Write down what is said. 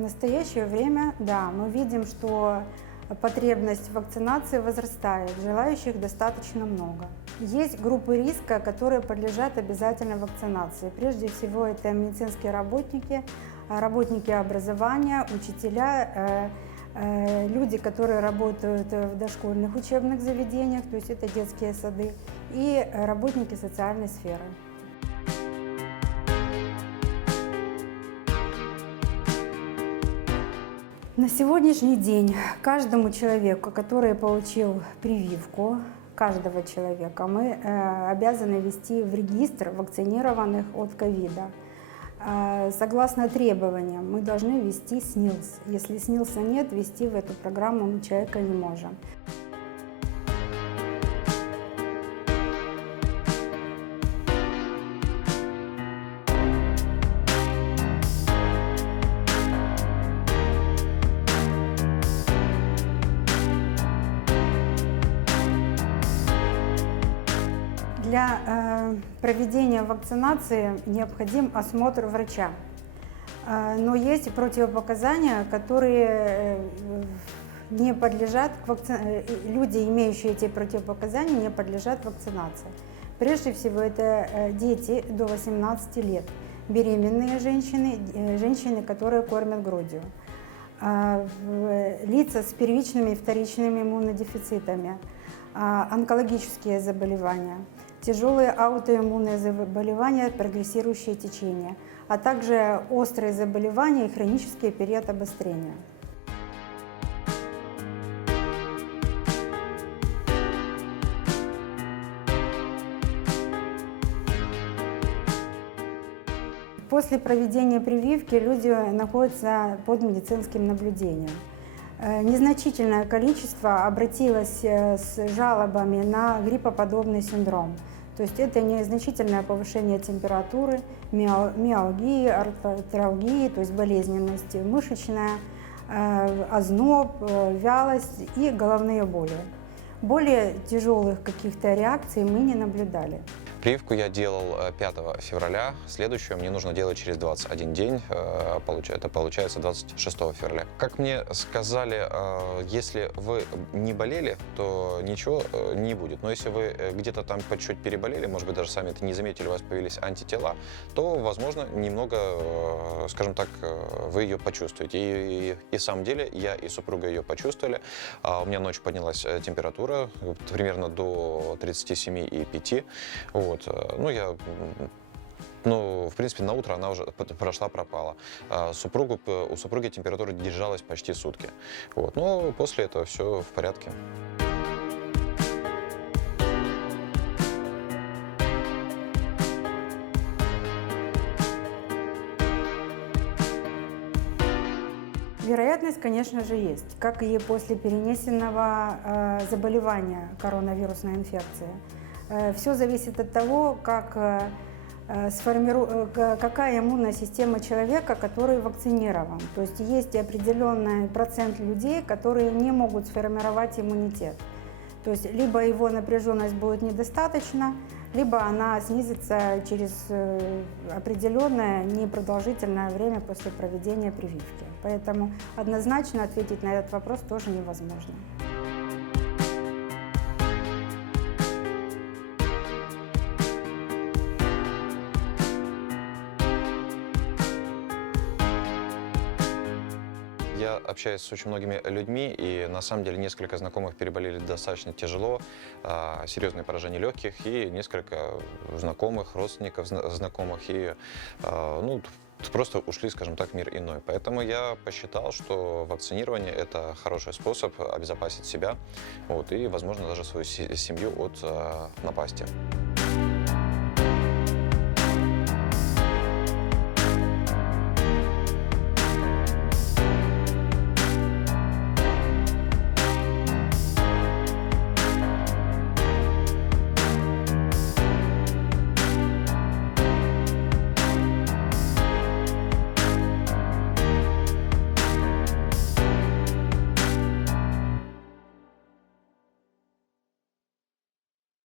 В настоящее время, да, мы видим, что потребность в вакцинации возрастает, желающих достаточно много. Есть группы риска, которые подлежат обязательной вакцинации. Прежде всего, это медицинские работники, работники образования, учителя, люди, которые работают в дошкольных учебных заведениях, то есть это детские сады, и работники социальной сферы. На сегодняшний день каждому человеку, который получил прививку, каждого человека, мы обязаны ввести в регистр вакцинированных от ковида. Согласно требованиям мы должны ввести СНИЛС. Если СНИЛСа нет, ввести в эту программу мы человека не можем. Для проведения вакцинации необходим осмотр врача, но есть противопоказания, которые не подлежат люди, имеющие эти противопоказания, не подлежат вакцинации. Прежде всего, это дети до 18 лет, беременные женщины, женщины, которые кормят грудью, лица с первичными и вторичными иммунодефицитами, онкологические заболевания, тяжелые аутоиммунные заболевания, прогрессирующие течения, а также острые заболевания и хронический период обострения. После проведения прививки люди находятся под медицинским наблюдением. Незначительное количество обратилось с жалобами на гриппоподобный синдром. То есть это незначительное повышение температуры, миалгии, артралгии, то есть болезненности, мышечная, озноб, вялость и головные боли. Более тяжелых каких-то реакций мы не наблюдали. Прививку я делал 5 февраля, следующую мне нужно делать через 21 день, это получается 26 февраля. Как мне сказали, если вы не болели, то ничего не будет. Но если вы где-то там по чуть-чуть переболели, может быть, даже сами это не заметили, у вас появились антитела, то, возможно, немного, скажем так, вы ее почувствуете. И в самом деле я и супруга ее почувствовали. У меня ночью поднялась температура примерно до 37,5. Вот. В принципе, на утро она уже пропала. У супруги температура держалась почти сутки. Вот. Но после этого все в порядке. Вероятность, конечно же, есть, как и после перенесенного заболевания коронавирусной инфекции. Все зависит от того, какая иммунная система человека, который вакцинирован. То есть есть определенный процент людей, которые не могут сформировать иммунитет. То есть либо его напряженность будет недостаточно, либо она снизится через определенное непродолжительное время после проведения прививки. Поэтому однозначно ответить на этот вопрос тоже невозможно. Я общаюсь с очень многими людьми, и на самом деле несколько знакомых переболели достаточно тяжело, серьезные поражения легких, и несколько знакомых, родственников знакомых, и просто ушли, скажем так, в мир иной. Поэтому я посчитал, что вакцинирование – это хороший способ обезопасить себя, и, возможно, даже свою семью от напасти.